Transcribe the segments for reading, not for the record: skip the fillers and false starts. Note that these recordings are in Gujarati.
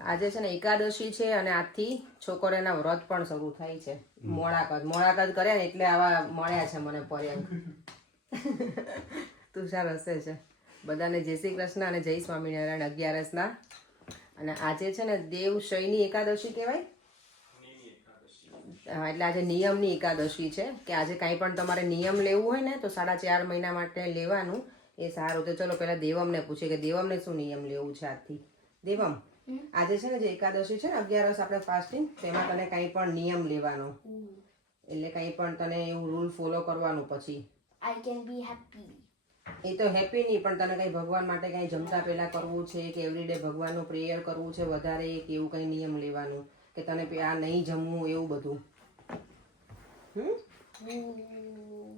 આજે છે ને એકાદશી છે અને આજથી છોકરીઓના વ્રત પણ શરૂ થાય છે. મોડાકત કર્યા ને એટલે આવા મળ્યા છે મને પર્યંક. તુષાર હસે છે. બધાને જય શ્રી કૃષ્ણ અને જય સ્વામિનારાયણ 11 અને આજે છે ને દેવ શયની એકાદશી કહેવાય. એટલે આજે નિયમની એકાદશી છે કે આજે કાંઈ પણ તમારે નિયમ લેવું હોય ને તો 4.5 મહિના માટે લેવાનું એ સારું. તો ચલો પેલા દેવમને પૂછીએ કે દેવમને શું નિયમ લેવું છે આજથી. દેવમ, આજે છે ને જે એકાદશી છે ને 11 આપણે ફાસ્ટિંગ, તેમાં તને કંઈ પણ નિયમ લેવાનો, એટલે કંઈ પણ તને એવું રૂલ ફોલો કરવાનું. પછી I can be happy. એ તો હેપી નહીં, પણ તને કંઈ ભગવાન માટે કંઈ જમતા પહેલા કરવું છે કે એવરીડે ભગવાનનું પ્રેયર કરવું છે વધારે કે એવું કંઈ નિયમ લેવાનું કે તને આ નહીં જમવું એવું બધું.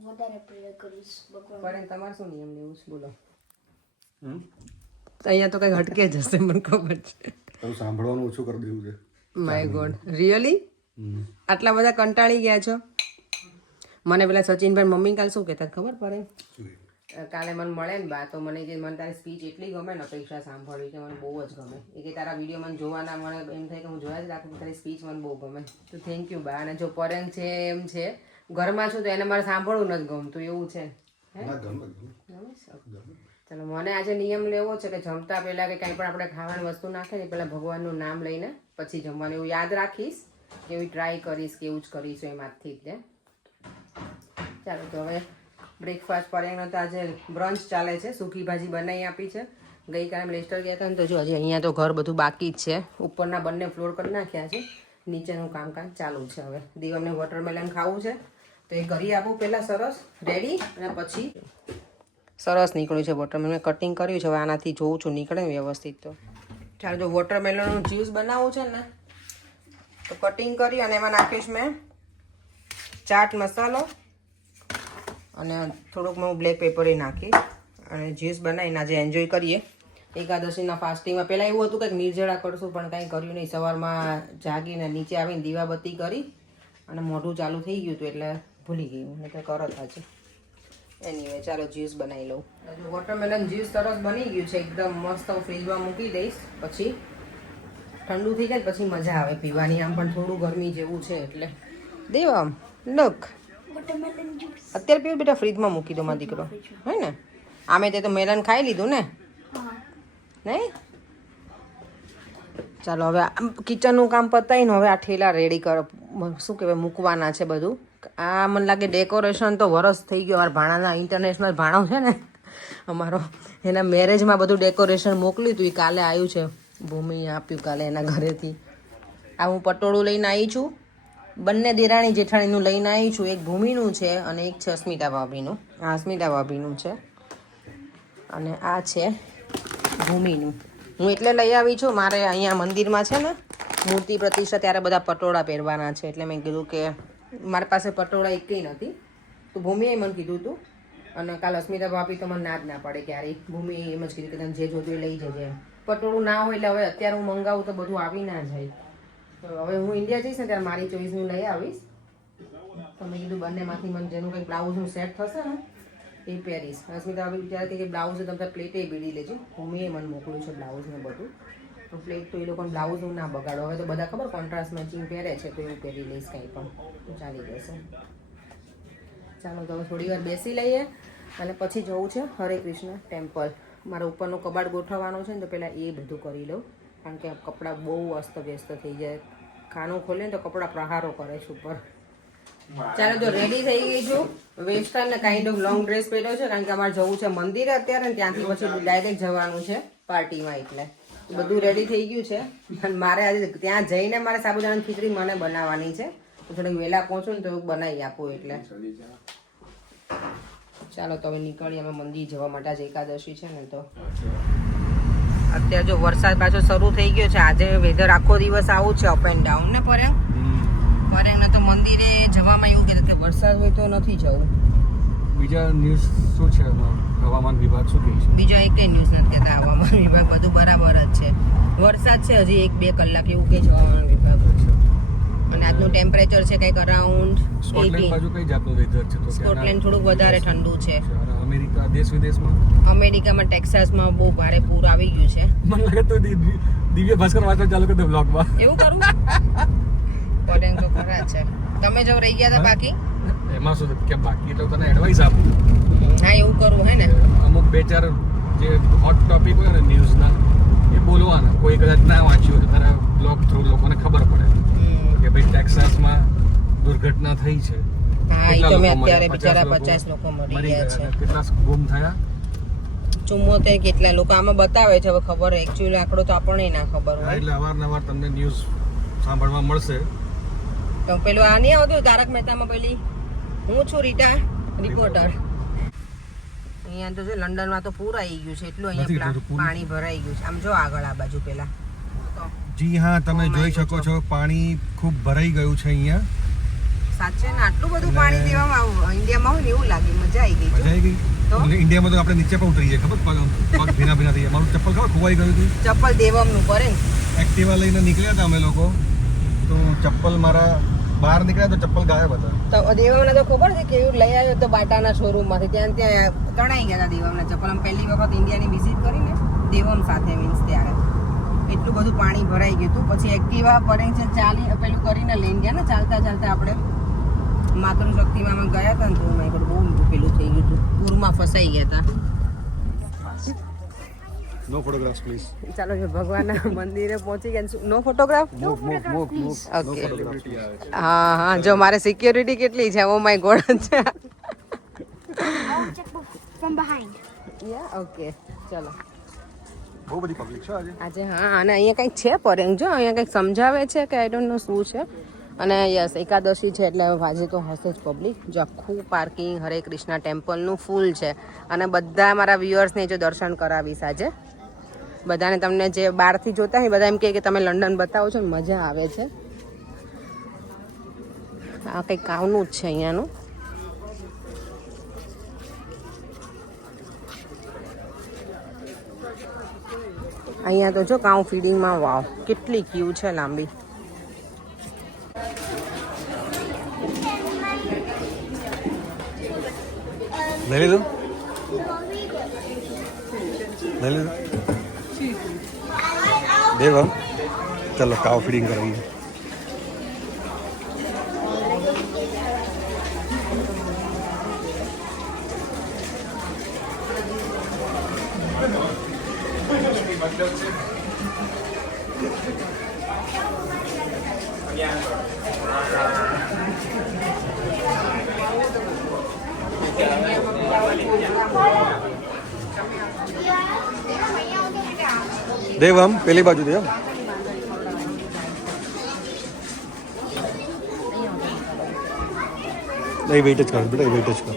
વધારે પ્રેયર કરીશ ભગવાન. પણ તમારે શું નિયમ લેવું છે બોલો. અહીંયા તો કઈ હટકે જ હશે મને ખબર છે. તારું સાંભળવાનું ઓછું કરી દેવું છે. માય ગોડ, રિયલી આટલા બધા કંટાળી ગયા છો? મને પેલા સચિનભાઈ મમ્મી કાલ શું કહેતા ખબર પડે? કાલે મને મળે ને બા, તો મને તારી સ્પીચ એટલી ગમે ને અપેક્ષા સાંભળવી કે મને બહુ જ ગમે. એ કે તારા વિડીયો મને જોવાના મને એમ થાય કે હું જોયા જ રાખું, તારી સ્પીચ મને બહુ ગમે. તો થેન્ક યુ બા. અને જો પર્યંક છે એમ છે ઘરમાં છું તો એને મારે સાંભળવું નથી ગમતું એવું છે. ચલો મને આજે નિયમ લેવો છે કે જમતા પહેલા કે કંઈ પણ આપણે ખાવાની વસ્તુ નાખે ને પહેલા ભગવાનનું નામ લઈને પછી જમવાનું. એવું યાદ રાખીશ કે એવી ટ્રાય કરીશ કે એવું જ કરીશું એમ આજથી જ. ચાલો તો હવે બ્રેકફાસ્ટ પર્યંતનો તો આજે બ્રંચ ચાલે છે. સૂકી ભાજી બનાવી આપી છે. ગઈકાલે લેસ્ટર ગયા હતા ને તો જો હજી અહીંયા તો ઘર બધું બાકી જ છે. ઉપરના બંને ફ્લોર કરી નાખ્યા છે, નીચેનું કામકાજ ચાલુ છે. હવે દીવમને વોટરમેલન ખાવું છે તો એ કરી આપું પહેલાં સરસ રેડી, અને પછી સરસ નીકળ્યું છે વોટરમેલન. કટિંગ કર્યું છે, હવે આનાથી જોઉં છું નીકળે વ્યવસ્થિત. તો ચાલો જો વોટરમેલનનું જ્યુસ બનાવવું છે ને તો કટિંગ કરી અને એમાં નાખીશ મેં ચાટ મસાલો અને થોડુંક હું બ્લેક પેપર એ નાખીશ અને જ્યુસ બનાવીને આજે એન્જોય કરીએ એકાદશીના ફાસ્ટિંગમાં. પહેલાં એવું હતું કંઈક નિર્જળા કરશું પણ કાંઈ કર્યું નહીં. સવારમાં જાગીને નીચે આવીને દીવાબત્તી કરી અને મોઢું ચાલુ થઈ ગયું હતું એટલે ભૂલી ગયું, નહીં તો કરત આજે. એનીવે ચાલો જ્યુસ બનાવી લઉં. વોટરમેલન જ્યુસ સરસ બની ગયું છે એકદમ મસ્ત. હું ફ્રીજમાં મૂકી દઈશ, પછી ઠંડુ થઈ જાય પછી મજા આવે પીવાની. આમ પણ થોડું ગરમી જેવું છે એટલે. દેવમ લુક, અત્યારે પીવું બેટા, ફ્રીજમાં મૂકી દો મારો દીકરો, હે ને? આમે તે તો મેલન ખાઈ લીધું ને, નહીં? ચાલો હવે કિચનનું કામ પતાવીને હવે આ ઠેલા રેડી કર, શું કહેવાય, મૂકવાના છે બધું. આ મને લાગે ડેકોરેશન તો વરસ થઈ ગયો. મારા ભાણાના ઇન્ટરનેશનલ ભાણો છે ને અમારો, એના મેરેજમાં બધું ડેકોરેશન મોકલ્યું હતું. એ કાલે આવ્યું છે, ભૂમિ આપ્યું કાલે એના ઘરેથી. આ હું પટોળું લઈને આવી છું. બંને દેરાણી જેઠાણીનું લઈને આવી છું. એક ભૂમિનું છે અને એક છે અસ્મિતા ભાભીનું. આ અસ્મિતા ભાભીનું છે અને આ છે ભૂમિનું. હું એટલે લઈ આવી છું, મારે અહીંયા મંદિરમાં છે ને મૂર્તિ પ્રતિષ્ઠા ત્યારે બધા પટોળા પહેરવાના છે એટલે મેં કીધું કે મારી પાસે પટોળા એકેય નથી. તો ભૂમિએ મને કીધું હતું અને કાલ અસ્મિતા ભાભી તો મને ના જ ના પડે ક્યારેય. ભૂમિએ એમ જ કીધું કે તને જે જોતું એ લઈ જજે. પટોળું ના હોય એટલે હવે અત્યારે હું મંગાવું તો બધું આવી ના જાય. તો હવે હું ઇન્ડિયા જઈશ ને ત્યારે મારી ચોઈસનું લઈ આવીશ. તો મેં કીધું બંનેમાંથી મને જેનું કંઈ બ્લાઉઝનું સેટ થશે ને એ પહેરીશ. અસ્મિતા ભાભી વિચારતી કે બ્લાઉઝ તમે પ્લેટે બીડી લેજો. ભૂમિએ મને મોકલ્યું છે બ્લાઉઝ ને બધું. તો પ્લેટ તો એ લોકોને બ્લાઉઝનું ના બગાડો. હવે તો બધા ખબર કોન્ટ્રાસ્ટ મેચિંગ પહેરે છે તો એવું પહેરી લઈશ કંઈ પણ તો ચાલી જશે. ચાલો તો હવે થોડી વાર બેસી લઈએ અને પછી જવું છે હરે કૃષ્ણ ટેમ્પલ. મારા ઉપરનું કબાટ ગોઠવવાનું છે ને તો પહેલાં એ બધું કરી લઉં, કારણ કે કપડાં બહુ અસ્તવ્યસ્ત થઈ જાય. ખાનું ખોલે ને તો કપડાં પ્રહારો કરે છે ઉપર. ચાલો તો રેડી થઈ ગઈ છું. વેસ્ટર્ન ને કાઇન્ડ ઓફ લોંગ ડ્રેસ પહેર્યો છે કારણ કે અમારે જવું છે મંદિરે અત્યારે ને ત્યાંથી પછી ડાયરેક્ટ જવાનું છે પાર્ટીમાં. એટલે બધું રેડી થઈ ગયું છે અને મારે આજે ત્યાં જઈને મારે સાબુદાણાની ખીચડી મને બનાવવાની છે. તો થોડીક વહેલા પહોંચું ને તો બનાવી આપું એટલે. ચાલો તો હવે નીકળીએ અમે મંદિર જવા માટે. આજે એકાદશી છે ને તો અત્યારે જો વરસાદ પાછો શરૂ થઈ ગયો છે. આજે વેધર આખો દિવસ આવું છે, અપ એન્ડ ડાઉન ને પર્યંક તો મંદિરે જવામાં એવું કીધું કે વરસાદ હોય તો નથી જવું. બીજા ન્યૂઝ શું છે? હવામાન વિભાગ શું કહે છે? બીજા એકેય ન્યૂઝ નથી કહેતા. હવામાન વિભાગ બધું બરાબર જ છે. વરસાદ છે હજી 1-2 કલાક એવું કહે છે હવામાન વિભાગ. અને આજનું ટેમ્પરેચર છે કંઈક અરાઉન્ડ 18. બાજુ કઈ જાતનું વેધર છે? સ્કોટલેન્ડ થોડુંક વધારે ઠંડુ છે. અમેરિકા, દેશ વિદેશમાં, અમેરિકામાં ટેક્સાસમાં બહુ ભારે પૂર આવી ગયું છે. મને લાગે તો દિવ્ય ભાસ્કર વાંચવા ચાલુ કરી દે બ્લોગમાં. એવું કરું પતંગ તો ખરા છે. તમે જો રહી ગયા હતા બાકી એમાં શું કે બાકી તો તને એડવાઇસ આપું. હા એવું કરવું હે ને. અમુક બે ચાર જે હોટ ટોપિક હોય ને ન્યૂઝના એ બોલવાના. કોઈ કદાચ ના વાંચ્યું હોય તો તારા બ્લોગ થ્રુ લોકોને ખબર પડે કે ભાઈ ટેક્સાસમાં દુર્ઘટના થઈ છે. હા એ કેટલા તો મેં લોકો અત્યારે મર્યા? બિચારા 50 50 લોકો મરી ગયા છે. કેટલા ગુમ થયા? 74 કેટલા લોકો આમાં બતાવે છે. હવે ખબર એકચ્યુઅલી આંકડો તો આપણને ના ખબર હા, હોય. એટલે અવારનવાર તમને ન્યૂઝ સાંભળવા મળશે. તો પેલું આ નહીં આવતું તારક મહેતામાં પેલી હું છું રીટા રિપોર્ટર. અહીંયા તો જો લંડનમાં તો પૂર આવી ગયું છે એટલું નથી અહીંયા એટલું પૂર. પાણી ભરાઈ ગયું છે. આમ જો આગળ આ બાજુ પેલા તો જી હા, તમે Oh my જોઈ શકો God. છો પાણી ખૂબ ભરાઈ ગયું છે અહીંયા. સાચે ને આટલું બધું પાણી દેવામાં ઇન્ડિયામાં હોય ને એવું લાગે. મજા આવી ગઈ મજા આવી ગઈ. તો? એટલે ઇન્ડિયામાં તો આપણે નીચે પણ ઉતરીએ ખબર પગ ભીના ભીના થઈ ગયા. મારું ચપ્પલ ખબર ખોવાઈ ગયું હતું. ચપ્પલ દેવમનું પડે ને એક્ટિવા લઈને નીકળ્યા હતા અમે લોકો તો ચપ્પલ મારા બહાર નીકળ્યા તો ચપ્પલ ગાયબ હતા. તો દેવમને તો ખબર છે કેવું લઈ આવ્યો તો બાટાના શોરૂમમાંથી ત્યાં તણાઈ ગયા હતા દેવમના ચપ્પલ. આમ પહેલી વખત ઇન્ડિયાની વિઝિટ કરીને દેવમ સાથે મીન્સ ત્યારે એટલું બધું પાણી ભરાઈ ગયું હતું. પછી એક્ટિવા પરેંગ છે ચાલી પેલું કરીને લઈને ગયા ને ચાલતા ચાલતા આપણે માતૃશક્તિમાં અમે ગયા હતા ને તો મેં બહુ પેલું થઈ ગયું હતું. પૂરમાં ફસાઈ ગયા હતા. નો ફોટોગ્રાફ્સ પ્લીઝ. ચાલો જો ભગવાનના મંદિરે પહોંચી ગયા. નો ફોટોગ્રાફ ઓકે. હા હા જો મારે સિક્યોરિટી કેટલી છે. ઓ માય ગોડ છે. I'll check from behind. Yeah okay ચલો બહુ બધી પબ્લિક છે આજે. આજે હા અને અહીંયા કંઈક છે પરેંગ જો અહીંયા કંઈક સમજાવે છે કે આઈ ડોન્ટ નો શું છે. અને યસ એકાદશી છે એટલે હવે આજે તો હશે જ પબ્લિક. જો આખું પાર્કિંગ હરે કૃષ્ણ ટેમ્પલનું ફૂલ છે. અને બધા મારા વ્યુઅર્સને જો દર્શન કરાવીશ આજે બધાને. તમને જે બહારથી જોતા હોય બધા એમ કહે કે તમે લંડન બતાવો છો ને મજા આવે છે. આ કંઈક કામનું જ છે અહીંયાનું. અહીંયા તો જો કાઉ ફીડિંગમાં વાવ કેટલી ક્યુ છે લાંબી. લઈ લીધું લઈ લીધું દેવમ ચલો કાવ ફીડિંગ કરાવીએ. દેવમ પેલી બાજુ દેવ. એ વેઇટ જ કરો બેટા, એ વેઇટ જ કરો.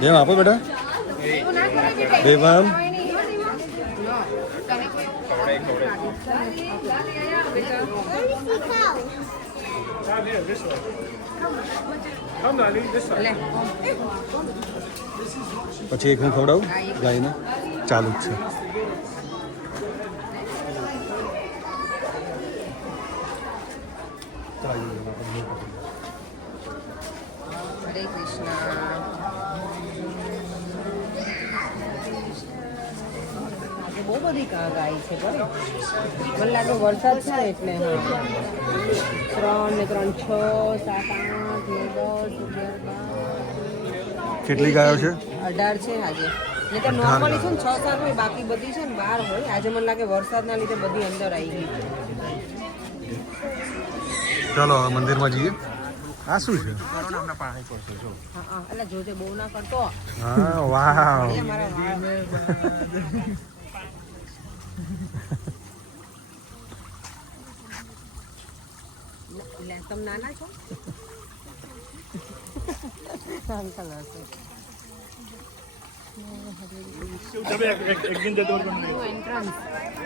દેવ આપો બેટા. દેવમ પછી એક હું ખવડાવું ગાયને. ચાલુ જ છે. હરે કૃષ્ણ. આજે બહુ બધી ગાય છે બરે. મને લાગે વરસાદ છે ને એટલે. હા 3 ને 3 6 7 8 ને 10 11 12 કેટલી ગાયો છે? 18 છે આજે. નહીં તો નોર્મલી છે ને 6 7 હોય બાકી બધી છે ને બહાર હોય. આજે મને લાગે વરસાદના લીધે બધી અંદર આવી ગઈ. ચાલો હવે મંદિરમાં જઈએ. આ શું છે? હા હા એટલે જોજે બહુ ના કરતો. હા વાવ. એ મારા વાળ. લે તમે નાના છો? અંકલ હશે. Entrance.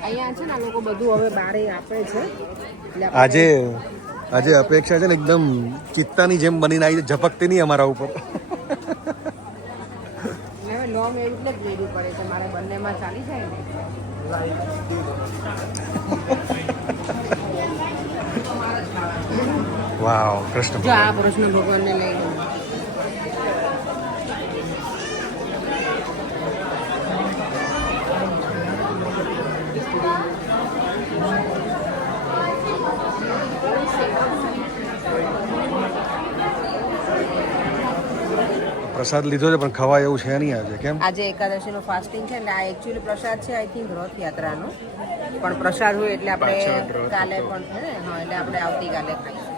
અહીંયા છે ને આ લોકો બધું હવે બારે આપે છે. એટલે આપણે- આજે અપેક્ષા છે ને એકદમ ચિત્તાની જેમ બનીને આવી છે, ઝપકતી નહીં અમારા ઉપર. હવે લોમ એવી એટલે જ લેવી પડે છે મારે બંનેમાં ચાલી જાય ને. વાવ કૃષ્ણ જો આ કૃષ્ણ ભગવાનને લઈ ગયો. પ્રસાદ લીધો છે પણ ખવાય એવું છે નહીં આજે કેમ આજે એકાદશીનું ફાસ્ટિંગ છે એટલે આ એકચ્યુઅલી પ્રસાદ છે આઈ થિંક રથયાત્રાનો પણ પ્રસાદ હોય એટલે આપણે કાલે પણ છે ને હા એટલે આપણે આવતીકાલે ખાઈશું.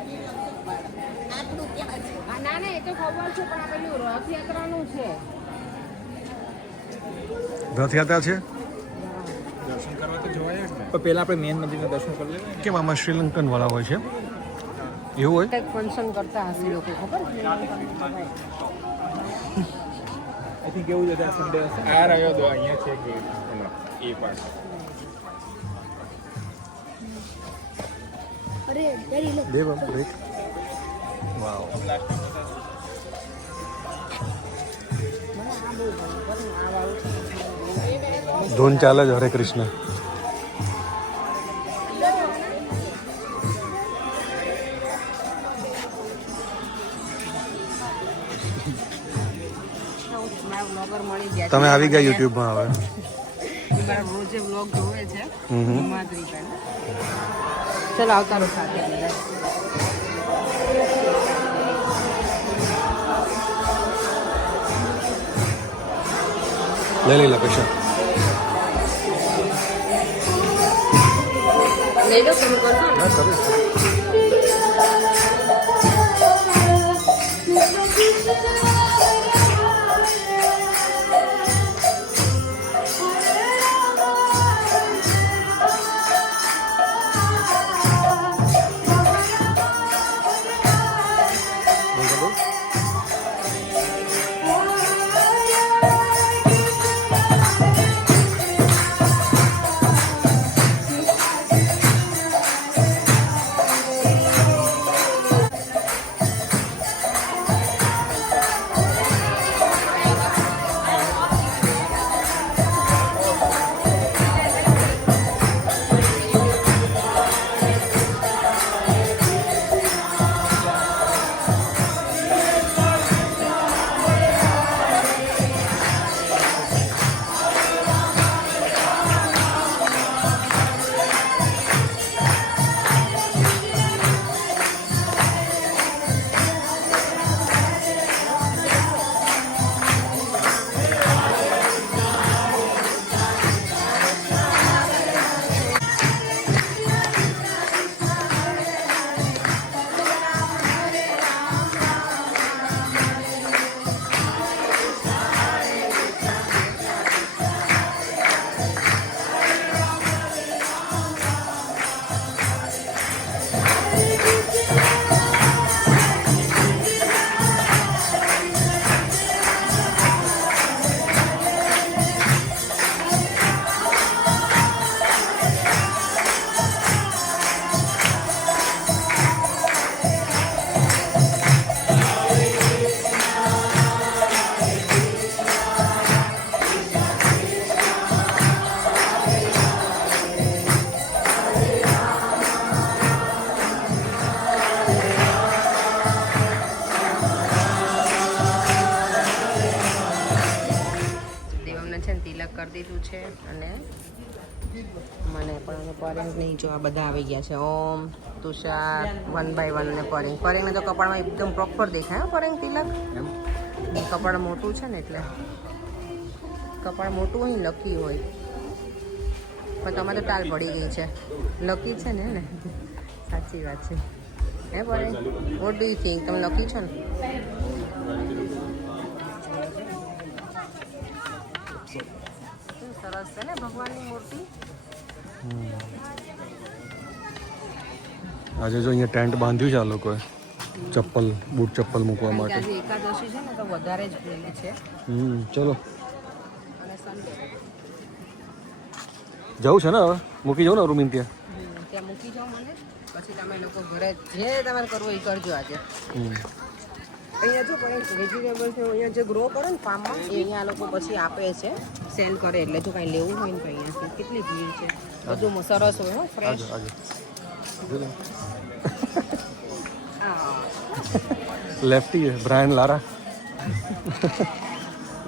ના ના એ તો ખબર છે પણ આ પેલું રથયાત્રાનું છે. રથયાત્રા છે તો પહેલા આપણે મેન મંદિરના દર્શન કરી લેવાય. કેમ આમાં શ્રીલંકન વાળા હોય છે એવું હોય કંઈક ફંક્શન કરતા હશે લોકો ખબર છે. આઈ થિંક એવું જ હતું આ સન્ડે હશે. આ રહ્યો દો અહીંયા છે ગેટ એ પાર્ટ. अरे डैडी look. બે બ્રેક વાવ ધૂન ચાલે છે હરે કૃષ્ણ વ્લોગર મળી ગયા તમે આવી ગયા યુટ્યુબમાં હવે મારા રોજે વ્લોગ જોવે છે માધુરી બેન. ચલો આવતા રહો સાથે અંદર. લઈ લે પૈસા લઈ લો તમે કરશો ને? કરી દીધું છે અને મને પણ પરેંગ નહીં જો આ બધા આવી ગયા છે. ઓમ તુષાર 1 by 1 ને પરેંગને તો કપાળમાં એકદમ પ્રોપર દેખાય. પરેંગ તિલક કપાળ મોટું છે ને એટલે કપાળ મોટું હોય લકી હોય પણ તમારે તો ટાલ પડી ગઈ છે. લકી છે ને સાચી વાત છે હે પરેંગ? What do you think? તમે લકી છો ને? સરસ છે ને ભગવાનની મૂર્તિ. આજે જો અહીંયા ટેન્ટ બાંધ્યું છે આ લોકોએ ચપ્પલ બૂટ ચપ્પલ મૂકવા માટે. આજે એકાદશી છે ને તો વધારે જ ભીડ છે. ચલો અને સન્ડે જવું છે ને હવે મૂકી જાઉં ને રૂમીન ત્યાં ત્યાં મૂકી જાઓ મને પછી તમે લોકો ઘરે જે તમારે કરવું એ કરજો આજે. અહીંયા જો પણ વેજીટેબલ્સ અહીંયા જે ગ્રો કરે ને ફાર્મમાં એ અહીંયા આ લોકો પછી આપે છે સેલ કરે એટલે જો કાંઈ લેવું હોય ને તો અહીંયાથી કેટલી ભીડ છે. બધું સરસ હોય હો ફ્રેશ. હા લેફ્ટી है ब्रायन लारा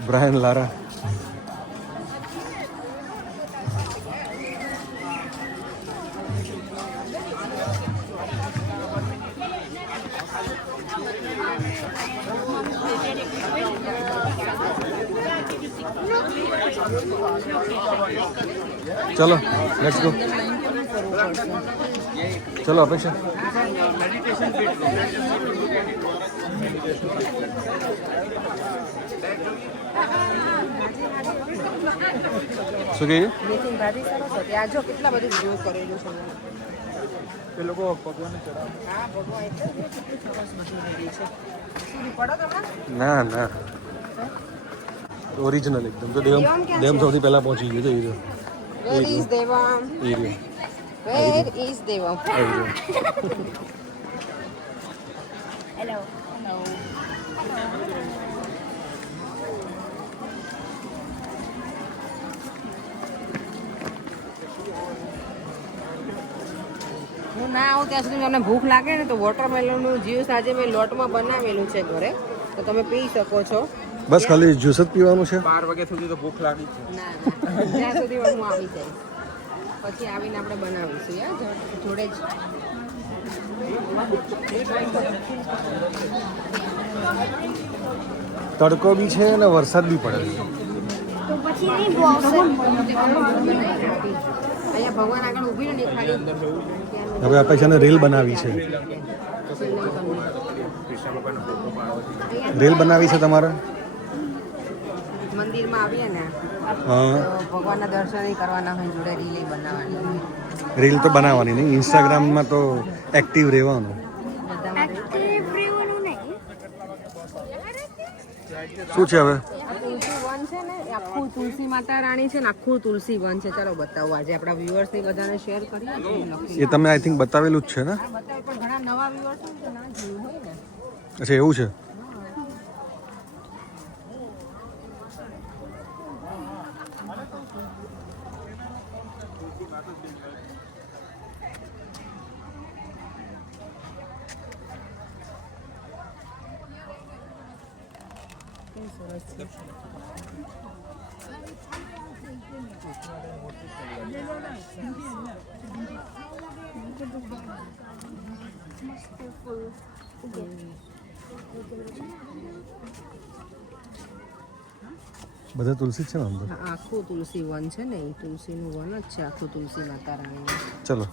ब्रायन लारा चलो लेट्स गो चलो अपेक्षा શું કહીએ મેથીની ભાજી સરસ હતી આ જો કેટલા બધું વિડીયો કરેલું છે એ લોકો ભગવાનને ચડાવે. હા ભગવાન એટલે જ કેટલી સરસ બધી રેડી છે શું પડો તમે ના ના ઓરિજિનલ એકદમ તો દેમ સૌથી પહેલા પહોંચી ગયું તો એ રહ્યો વેર ઇઝ દેવમ એ રહ્યો વેર ઇઝ દેવમ Hello. હું ના આવું ત્યાં સુધી તમને ભૂખ લાગે ને તો વોટરમેલનનું જ્યુસ આજે મેં લોટમાં બનાવેલું છે ઘરે તો તમે પી શકો છો બસ ખાલી જ્યુસ જ પીવાનું છે 12 વાગ્યા સુધી તો ભૂખ લાગી છે. ના ના જ્યાં સુધી હું આવી જઈશ પછી આવીને આપણે બનાવીશું યાર જોડે જ તડકો બી છે અને વરસાદ બી પડે છે તો પછી નહીં બહુ આવશે. અહીંયા ભગવાન આગળ ઊભી ને ખાલી હવે આપણે છે ને રીલ બનાવી છે રીલ બનાવી છે તમારે મંદિરમાં આવીએ ને હા તો ભગવાનના દર્શન કરવાના હોય જોડે રીલે બનાવવાની હોય રીલ તો બનાવવાની નહીં ઇન્સ્ટાગ્રામમાં તો એક્ટિવ રહેવાનું બધામાં Active રહેવાનું નહીં. શું છે હવે આ તુલસી વન છે ને એ આખું તુલસી માતા રાણી છે ને આખું તુલસી વન છે ચાલો બતાવો આજે આપણા વ્યુઅર્સ ની બધાને શેર કરીએ તો લખી એ તમે આઈ થિંક બતાવેલું જ છે ને આ બતાવે પણ ઘણા નવા વ્યુઅર્સ હોય તો ના જોયું હોય ને અચ્છા એવું છે બધા તુલસી જ છે ને આમ તો હા, આખું તુલસી વન છે ને એ તુલસીનું વન જ છે આખું તુલસી માતા રાણી ચલો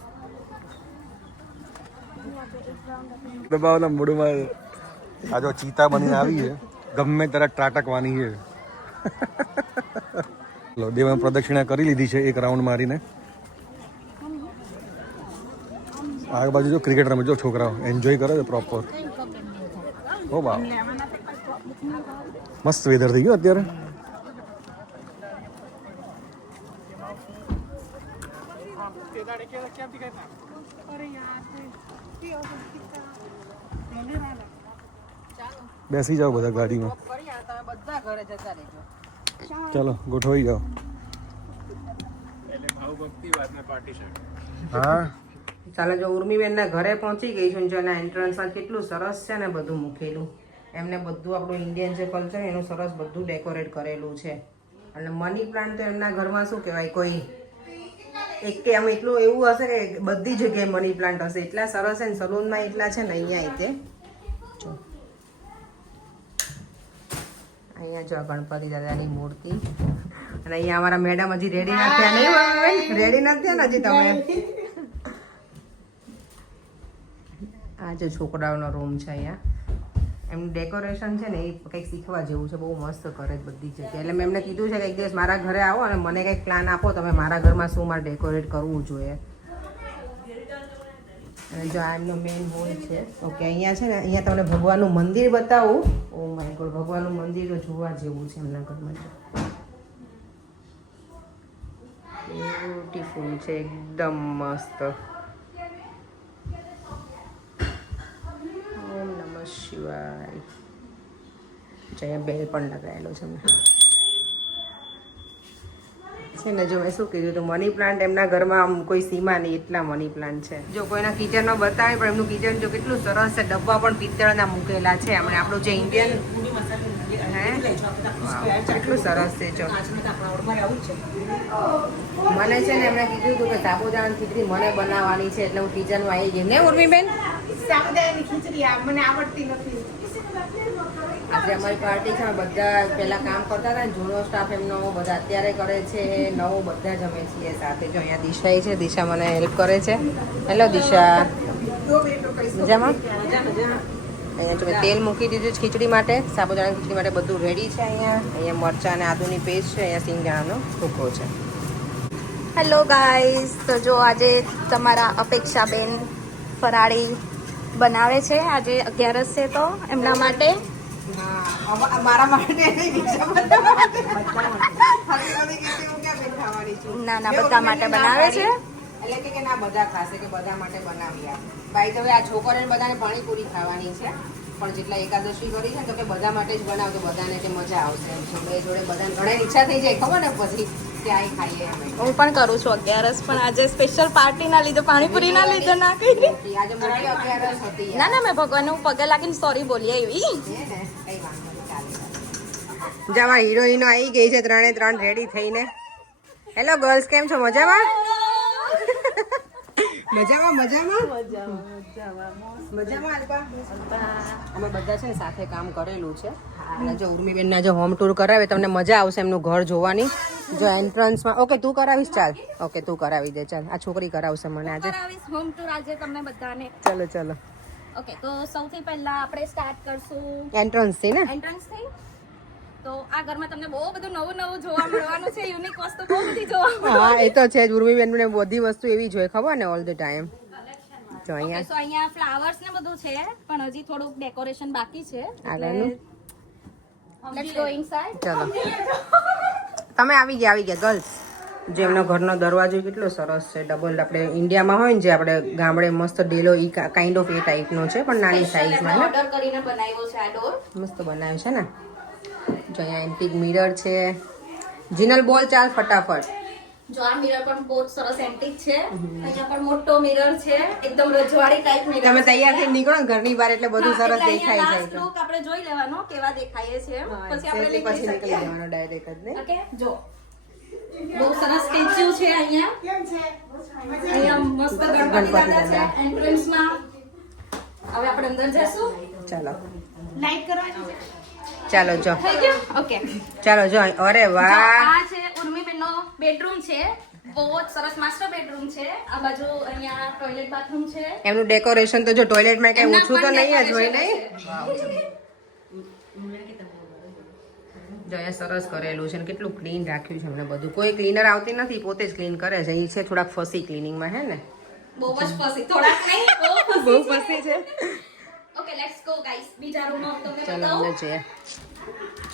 દબાવના મૂડમાં આ જો ચીતા બનીને આવી છે ગમે ત્યારે ત્રાટકવાની છે ચલો દેવમાં પ્રદક્ષિણા કરી લીધી છે એક રાઉન્ડ મારીને આ બાજુ જો ક્રિકેટ રમે જો છોકરાઓ એન્જોય કરે છે પ્રોપર ઓ વાહ મસ્ત વેધર થઈ ગયો અત્યારે બેસી જાઓ બધા ગાડીમાં કરી તમે બધા ઘરે જતા રહેજો ચાલો ગોઠવાઈ જાઓ એટલે ભાવભક્તિ વાતના પાર્ટી છે. હા ચાલો જો ઉર્મીબેનના ઘરે પહોંચી ગઈ છું જો એના એન્ટ્રન્સમાં કેટલું સરસ છે ને બધું મૂકેલું એમને બધું આપણું ઇન્ડિયન જે કલ્ચર એનું સરસ બધું ડેકોરેટ કરેલું છે અને મની પ્લાન્ટ તો એમના ઘરમાં શું કહેવાય કોઈ એક કે આમ એટલું એવું હશે કે બધી જગ્યાએ મની પ્લાન્ટ હશે એટલા સરસ છે ને સલૂનમાં એટલા છે ને અહીંયા તે જો અહીંયા જો ગણપતિ દાદાની મૂર્તિ અને અહીંયા અમારા મેડમ હજી રેડી ના થયા નહીં રેડી નથી થયા ને હજી તમે આ જો છોકરાઓનો રૂમ છે અહીંયા એમનું ડેકોરેશન છે ને એ કંઈક શીખવા જેવું છે બહુ મસ્ત કરે છે બધી જગ્યાએ એટલે મેં એમને કીધું છે કે એક દિવસ મારા ઘરે આવો અને મને કંઈક પ્લાન આપો તમે મારા ઘરમાં શું મારે ડેકોરેટ કરવું જોઈએ અને જો આ એમનો મેઇન હોલ છે ઓકે અહીંયા છે ને અહીંયા તમને ભગવાનનું મંદિર બતાવું ઓ માય ગોડ ભગવાનનું મંદિર તો જોવા જેવું છે એમના ઘરમાં બ્યુટીફુલ છે એકદમ મસ્ત ઓમ નમઃ શિવાય અહીંયા બેલ પણ લગાવેલો છે મેં છે ને જો મેં શું કીધું હતું મની પ્લાન્ટ એમના ઘરમાં આમ કોઈ સીમા નહીં એટલા મની પ્લાન્ટ છે જો કોઈના કિચનમાં બતાવે પણ એમનું કિચન જો કેટલું સરસ છે ડબ્બા પણ પિત્તળના મૂકેલા છે આપણે આપણું જે ઇન્ડિયન હે કેટલું સરસ છે જો મને છે ને એમણે કીધું હતું કે સાબુદાણાની ખીચડી મને બનાવવાની છે એટલે હું કિચનમાં આવી ગઈ ને ઉર્મીબેન સાબુદાણાની ખીચડી મને આવડતી નથી. આજે અમારી પાર્ટી છે અમે બધા પહેલા કામ કરતા હતા ને જૂનો સ્ટાફ એમનો બધા અત્યારે કરે છે નવો બધા જ અમે છીએ સાથે જો અહીંયા દિશા છે દિશા મને હેલ્પ કરે છે હેલો દિશા મજામાં અહીંયા જો મેં તેલ મૂકી દીધું છે ખીચડી માટે સાબુદાણા ખીચડી માટે બધું રેડી છે અહીંયા મરચાં અને આદુની પેસ્ટ છે અહીંયા સિંગદાણાનો ભૂકો છે હેલો ગાઈસ, તો જો આજે તમારા અપેક્ષાબેન ફરાળી બનાવે છે. આજે 11 છે તો એમના માટે મારા માટે ના બધા માટે બનાવે છે. એટલે કે ના બધા ખાશે કે બધા માટે બનાવી ભાઈ તો આ છોકરીઓને બધાને પાણીપુરી ખાવાની છે પણ જેટલા એકાદશી કરી છે ને તો કે બધા માટે જ બનાવતો બધાને કે મજા આવશે એમ છે બે જોડે બધાને ઘણી ઈચ્છા થઈ જાય ખબર ને પછી કે આઈ ખાઈએ અમે હું પણ કરું છું 11 પણ આજે સ્પેશિયલ પાર્ટી ના લીધે પાણીપુરી ના લીધે ના કરી. આજે મોટી 11 હતી ના મેં ભગવાનને હું પગે લાગીને સોરી બોલી આવી. જવા હિરોઈનો આવી ગઈ છે 3 રેડી થઈને. હેલો ગર્લ્સ કેમ છો મજામાં અમે બધા છે ને સાથે કામ કરેલું છે અને જો ઉર્મીબેનના જો હોમ ટૂર કરાવે તમને મજા આવશે એમનું ઘર જોવાની. જો એન્ટ્રન્સમાં ઓકે તું કરાવીશ ચાલ ઓકે તું કરાવી દે ચાલ આ છોકરી કરાવશે મને આજે કરાવીશ હોમ ટૂર આજે તમને બધાને. ચલો ઓકે તો સૌથી પહેલા આપણે સ્ટાર્ટ કરશું એન્ટ્રન્સ થી ને એન્ટ્રન્સ થી. તો આ ઘરમાં તમને બહુ બધું નવું જોવા મળવાનું છે. યુનિક વસ્તુ બહુ બધી જોવા મળે. હા એ તો છે જ ઉર્મીબેન ને બધી વસ્તુ એવી જોઈએ ખબર ને ઓલ ધ ટાઈમ. જો અહીંયા તો અહીંયા ફ્લાવર્સ ને બધું છે પણ હજી થોડુંક ડેકોરેશન બાકી છે. આગળનું લેટ્સ ગો ઇનસાઇડ. ચલો તમે આવી ગયા ગર્લ્સ. જે એમનો ઘરનો દરવાજો કેટલો સરસ છે ડબલ આપણે ઇન્ડિયામાં હોય ને જે આપણે ગામડે મસ્ત ડેલો ઈ કાઇન્ડ ઓફ એ ટાઈપનો છે પણ નાની સાઈઝમાં ને ઓર્ડર કરીને બનાવ્યો છે આ ડોર. મસ્ત બનાવ્યું છે ને. જો અહીંયા એન્ટિક મિરર છે. જીનલ બોલ ચાલ ફટાફટ. જો આ મિરર પણ બહુ સરસ એન્ટિક છે. અહીંયા પણ મોટો મિરર છે એકદમ રજવાડી ટાઈપ મિરર. તમે તૈયાર થઈ નીકળો ને ઘરની બહાર એટલે બધું સરસ દેખાય જાય છે. લુક આપણે જોઈ લેવાનો કેવા દેખાય છે પછી આપણે પછી નીકળી જવાનો ડાયરેક્ટ જ ને. ઓકે જો બહુ સરસ સ્ટેચ્યુ છે અહીંયા મસ્ત ગણપતિ દાદા છે એન્ટ્રન્સમાં. હવે આપણે અંદર જઈશું. ચાલો લાઈટ કરવાની છે. ચાલો જો થઈ ગયું ઓકે. ચાલો જો અરે વાહ આ છે ઉર્મીબેનનો બેડરૂમ છે. બહુ જ સરસ માસ્ટર બેડરૂમ છે. આ બાજુ અહીંયા ટોયલેટ બાથરૂમ છે. એમનું ડેકોરેશન તો જો ટોયલેટમાં કઈ ઓછું તો નહીં જ હોય નહીં. જો અહીંયા સરસ કરેલું છે ને કેટલું ક્લીન રાખ્યું છે એમને બધું. કોઈ ક્લીનર આવતી નથી પોતે જ ક્લીન કરે છે. એ છે થોડાક ફસી ક્લીનિંગમાં હે ને બહુ જ ફસી થોડાક નહીં બહુ ફસી છે. Okay let's go guys. બીજા રૂમમાં તમને ચાલો બતાવું. અંદર જઈએ.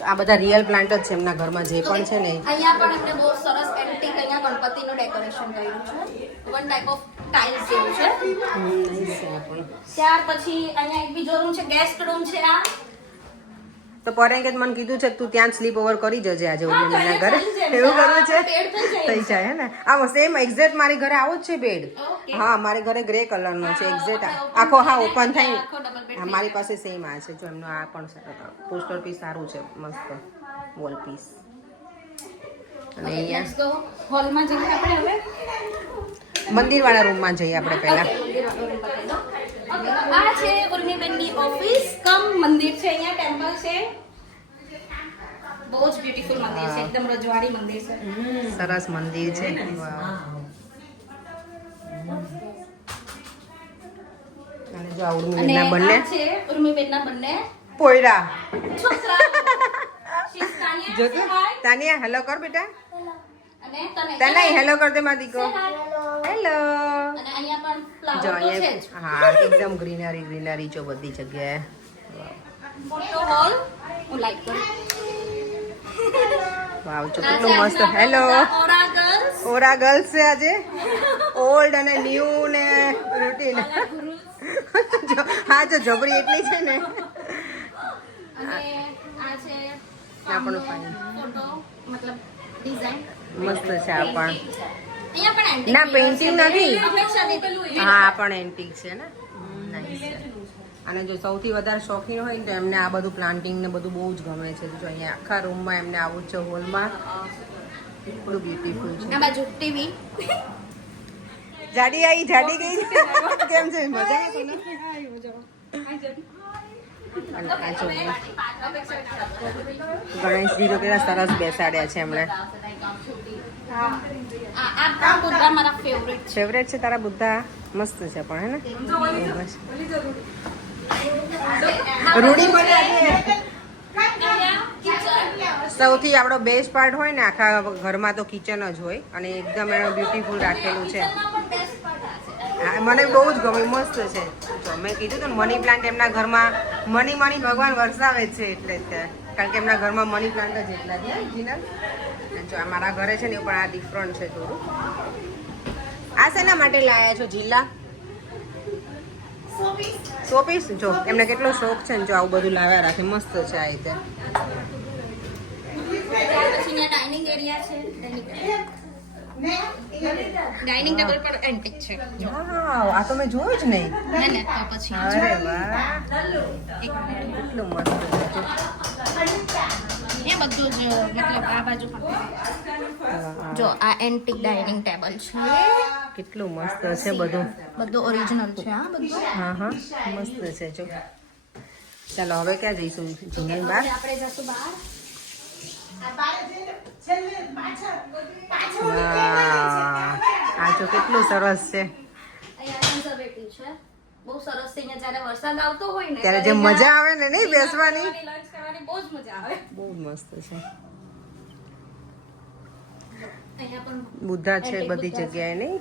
આ બધા રિયલ પ્લાન્ટ જ છે એમના ઘરમાં જે પણ છે ને. અહીંયા પણ એમને બહુ સરસ એન્ટિક અહીંયા ગણપતિનું ડેકોરેશન કર્યું છે. વન ટાઈપ ઓફ ટાઇલ્સ જેવું છે. ત્યાર પછી અહીંયા એક બીજો રૂમ છે ગેસ્ટ રૂમ છે. આ તો પરેંગે મને કીધું છે કે તું ત્યાં જ સ્લીપ ઓવર કરી જજે આજે ઉર્મીના ઘરે. એવું કરવું છે થઈ જાય હે ને. આ સેમ એક્ઝેક્ટ મારી ઘરે આવો જ છે બેડ. હા મારે ઘરે ગ્રે કલરનો છે એક્ઝેક્ટ આખો હા ઓપન થઈ. હા મારી પાસે સેમ આ છે જો એમનો આ પણ પોસ્ટર પીસ સારું છે મસ્ત વોલ પીસ. અને અહીંયા લેટ્સ ગો હોલમાં જઈએ આપણે હવે. મંદિરવાળા રૂમમાં જઈએ આપણે પહેલા. આ છે ઉર્મીબેનની ઓફિસ કમ મંદિર છે. અહીંયા ટેમ્પલ છે. બહુ જ બ્યુટીફુલ મંદિર છે. એકદમ રજવાડી મંદિર છે. સરસ મંદિર છે. વાહ. અને જો આ અને ઉર્મીના બંને આ છે ઉર્મીબેનના બંને પોયરા. છોકરાઓ. She's Tanya. જો Say hi. તાનિયા હેલો કર બેટા. અને તને તને હેલો કર દે મારી દીકો. Say hi. હેલો. અને અહીંયા પણ ફ્લાવર જો તો છે જ. અહીંયા હા એકદમ ગ્રીનરી જો બધી જગ્યાએ. મોટો હોલ હું લાઈક કરું. વાવ જો કેટલું મસ્ત. હેલો ઓરા ગર્લ્સ. ઓરા ગર્લ્સ છે આજે ઓલ્ડ અને ન્યૂ ને રૂટીન. હા જો જબરી એટલી છે ને. અને આ છે આ પણ fine. ફોટો મતલબ ડિઝાઇન મસ્ત છે આ પણ. અહીંયા પણ antique ના, painting નથી. અપેક્ષા દીધેલું એ. હા આ પણ એન્ટિક છે ને. Nice છે. અને જો સૌથી વધારે શોખીન હોય ને તો એમને આ બધું પ્લાન્ટિંગ ને બધું બહુ જ ગમે છે. જો અહીંયા આખા રૂમમાં એમને આવું છે હોલમાં. એટલું બ્યુટીફુલ છે. આ બાજુ ટીવી જાડી આવી જાડી ગઈ કેમ છે મજા અને આ જો ગણેશજી તો કેટલા સરસ બેસાડ્યા છે એમણે. આ બુદ્ધા મારા ફેવરેટ ફેવરેટ છે તારા બુદ્ધા? મસ્ત છે પણ હે ને. રૂડી સૌથી આપણો બેસ્ટ પાર્ટ હોય ને આખા ઘરમાં તો કિચન જ હોય અને એકદમ એનું બ્યુટીફુલ રાખેલું છે. હા, મને બહુ જ ગમે, મસ્ત છે. જો મેં કીધું હતું ને મની પ્લાન્ટ એમના ઘરમાં મની ભગવાન વરસાવે છે એટલે જ તે. કારણ કે એમના ઘરમાં મની પ્લાન્ટ જ એટલા છે જીનલ. જો આ મારા ઘરે છે ને એ પણ આ ડિફરન્ટ છે થોડું. આ શેના માટે લાયા છો જિલ્લા? શોપીસ. જો એમને કેટલો શોખ છે ને, જો આવું બધું લાવ્યા રાખે. મસ્ત છે આ રીતે. ડાઇનિંગ એરિયા છે. ડાઇનિંગ ટેબલ પર એન્ટિક છે. વાવ, આ તો મેં જોયું જ નહીં. હે ને તો પછી અરે વાહ, કેટલું મસ્ત છે. એ બધું જ મતલબ આ બાજુ જો આ એન્ટિક ડાઇનિંગ ટેબલ છે. કેટલું મસ્ત છે બધું. બધું ઓરિજિનલ છે આ બધું. હા હા, મસ્ત છે. જો ચાલો હવે ક્યાં જઈશું જુનલ બહાર? આપણે જશું બહાર. આ તો કેટલું સરસ છે. અહીંયા કન્ઝર્વેટિવ છે. બહુ સરસ છે. અહીંયા જ્યારે વરસાદ આવતો હોય ને ત્યારે જે મજા આવે ને નહીં બેસવાની, લંચ કરવાની બહુ જ મજા આવે. બહુ મસ્ત છે. અહીંયા પણ બુદ્ધા છે બધી જગ્યાએ નહીં.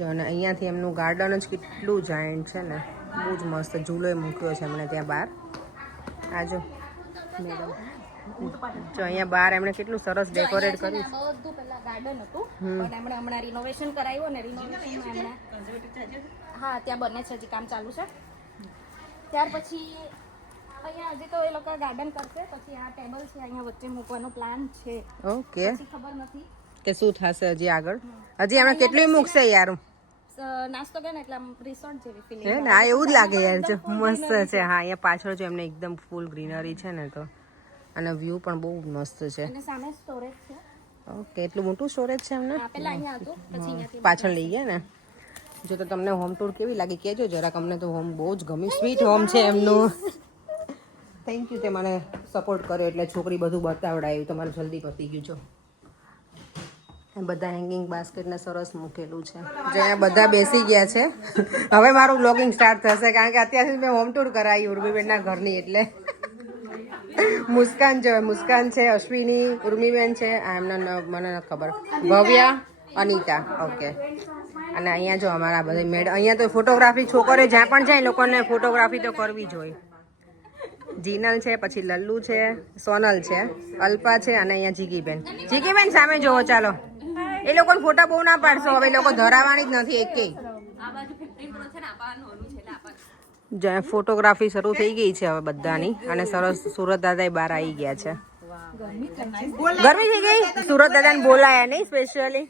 જો અને અહીંયાથી એમનું ગાર્ડન જ કેટલું જાયન્ટ છે ને, બહુ જ મસ્ત. ઝૂલો મૂક્યો છે એમણે ત્યાં બહાર. આ જો મેડમ, જો અહીંયા બહાર એમણે કેટલું સરસ ડેકોરેટ કર્યું છે. બધું પહેલા ગાર્ડન હતું પણ એમણે હમણાં રિનોવેશન કરાવ્યું અને રિનોવેશનમાં એમણે હા ત્યાં બને છે, હજી કામ ચાલુ છે. ત્યાર પછી અહીંયા હજી તો એ લોકો ગાર્ડન કરશે. પછી આ ટેબલ છે અહીંયા વચ્ચે મૂકવાનો પ્લાન છે. ઓકે, પછી ખબર નથી કે શું થશે હજી આગળ. હજી એમણે કેટલું મૂકશે યાર. નાસ્તો કરે ને એટલે આમ રિસોર્ટ જેવી હે ફિલિંગ. ને, આ એવું જ લાગે યાર. જો મસ્ત છે. હા, અહીંયા પાછળ જો એમને એકદમ ફૂલ ગ્રીનરી છે ને તો, અને વ્યૂ પણ બહુ મસ્ત છે. અને સામે સ્ટોરેજ છે. ઓકે, એટલું મોટું સ્ટોરેજ છે એમને. આ પહેલા અહીંયા હતું પછી અહીંયાથી પાછળ લઈ ગયા ને. જો તો તમને હોમ ટૂર કેવી લાગી કહેજો જરાક. અમને તો હોમ બહુ જ ગમ્યું. સ્વીટ હોમ છે એમનું. થેન્ક યુ, તે મને સપોર્ટ કર્યો એટલે છોકરી બધું બતાવડાવ્યું. તમારું જલ્દી પતી ગયું. જો બધા હેંગિંગ બાસ્કેટ ને સરસ મૂકેલું છે. જો અહીંયા બધા બેસી ગયા છે. હવે મારું બ્લોગિંગ સ્ટાર્ટ થશે કારણ કે અત્યાર સુધી મેં હોમ ટૂર કરાવી ઉર્મીબેનના ઘરની. એટલે મુસ્કાન જો મુસ્કાન છે, અશ્વિની, ઉર્મીબેન છે, આ એમના મને નથી ખબર, ભવ્યા, અનિતા. ઓકે, અને અહીંયા જો અમારા બધા મેડ. અહીંયા તો ફોટોગ્રાફી છોકરીઓ જ્યાં પણ જાય લોકોને ફોટોગ્રાફી તો કરવી જ હોય. જીનલ છે, પછી લલ્લુ છે, સોનલ છે, અલ્પા છે અને અહીંયા જીગીબેન. જીગીબેન સામે જોવો. ચાલો, એ લોકોને ફોટા બહુ ના પાડશો. હવે એ લોકો ધરાવવાની જ નથી એકેય. ફોટોગ્રાફી શરૂ થઈ ગઈ છે હવે બધાની. અને સરસ સુરત દાદા બહાર આવી ગયા છે. ગરમી થઈ ગઈ. સુરત દાદાને બોલાયા નહીં સ્પેશિયલી.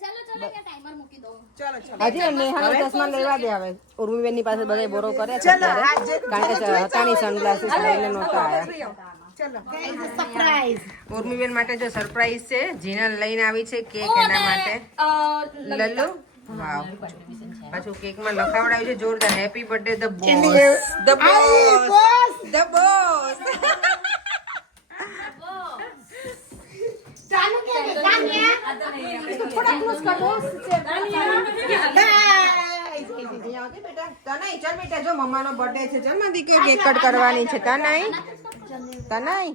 ચાલો ચાલો અહીંયા ટાઈમર મૂકી દો. હજી નેહાનો ચશ્મા લેવા દે. હવે ઉર્મીબેન ની પાસે બધા બોરો કરે છે અત્યારે. કારણ કે હતા ની સનગ્લાસીસ લઈને નહોતા આવ્યા. ઉર્મીબેન માટે જો સરપ્રાઈઝ છે. જીનલ લઈને આવી છે કેક એના માટે. લલ્લુ, વાવ. પાછું કેકમાં લખાવડાવ્યું છે જોરદાર. Happy birthday the boss. The boss, the boss. ચાલ બેટા, જો મમ્માનો બર્થડે છે. ચાલ માં દીકરી કેક કટ કરવાની છે. તનાઈ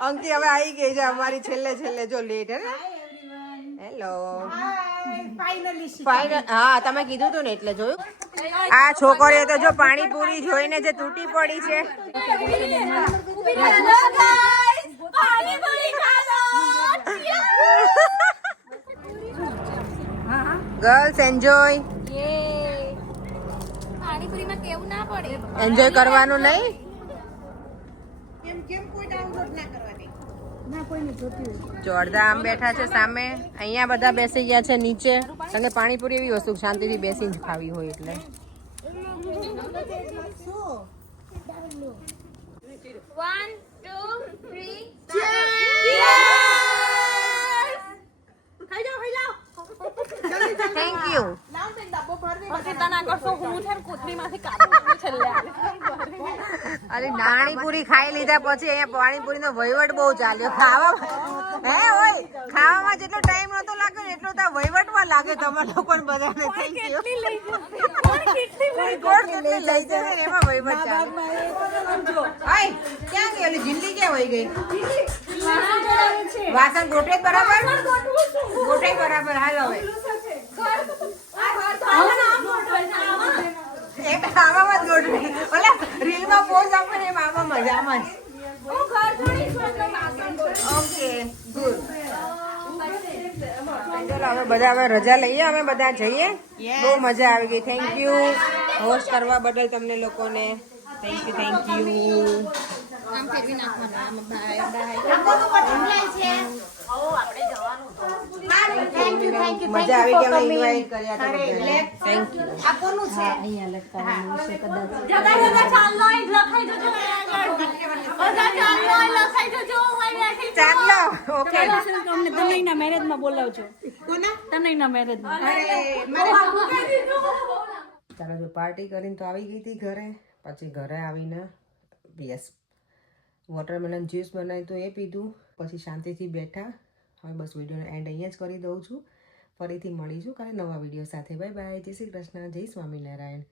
અંકી હવે આવી ગઈ છે અમારી છેલ્લે જો લેટ હે હેલો ફાઇનલી ફાઇનલ હા તમે કીધું તું ને એટલે જોયું આ છોકરીઓ તો જો પાણીપુરી જોઈને જે તૂટી પડી છે ગર્લ્સ એન્જોય પાણીપુરીમાં કેવું ના પડે એન્જોય કરવાનું નહીં કેમ કોઈ ડાઉનલોડ ના કરવાની જો અડધા આમ બેઠા છે સામે અહીંયા બધા બેસી ગયા છે નીચે અને પાણીપુરી એવી વસ્તુ શાંતિથી બેસીને ખાવી હોય એટલે 1 2 3 થેન્ક યુ અરે નાણીપુરી ખાઈ લીધા પછી અહીંયા પાણીપુરીનો વહીવટ બહુ ચાલ્યો ખાવામાં જેટલો ટાઈમ નતો લાગ્યો ને એટલો ત્યાં વહીવટમાં લાગે તમારા લોકોને બધાને થેન્ક યુ કેટલી લઈ જાય ને એમાં વહીવટ ચાલે હાય ક્યાં ગઈ ઓલી જિંદગી ક્યાં વહી ગઈ વાસણ ગોઠે બરાબર ગોઠે બરાબર હાલ હવે આવામાં જ ગોઠવે ઓલા રીલમાં પોઝ આપે ને એમ આમાં મજામાં ઓકે ગુડ ચલો હવે બધા હવે રજા લઈએ અમે બધા જઈએ બહુ મજા આવી ગઈ થેન્ક યુ હોસ્ટ કરવા બદલ તમને લોકોને થેન્ક યુ આમ ફેરવી નાખવાના આમ બહાર મજા આવી ગઈ અમે ઇન્વાઇટ કર્યા હતા થેન્ક યુ આપવાનું છે ચાલો ઓકે તમને તનયના મેરેજમાં બોલાવજો તનયના મેરેજમાં ચાલો જો પાર્ટી કરીને તો આવી ગઈ હતી ઘરે પછી ઘરે આવીને યસ વોટરમેલન જ્યુસ બનાવ્યું તો એ પીધું પછી શાંતિથી બેઠા હવે બસ વિડીયોનો એન્ડ અહીંયા જ કરી દઉં છું ફરીથી મળીશું કાલે નવા વિડીયો સાથે બાય બાય જય શ્રી કૃષ્ણ જય સ્વામિનારાયણ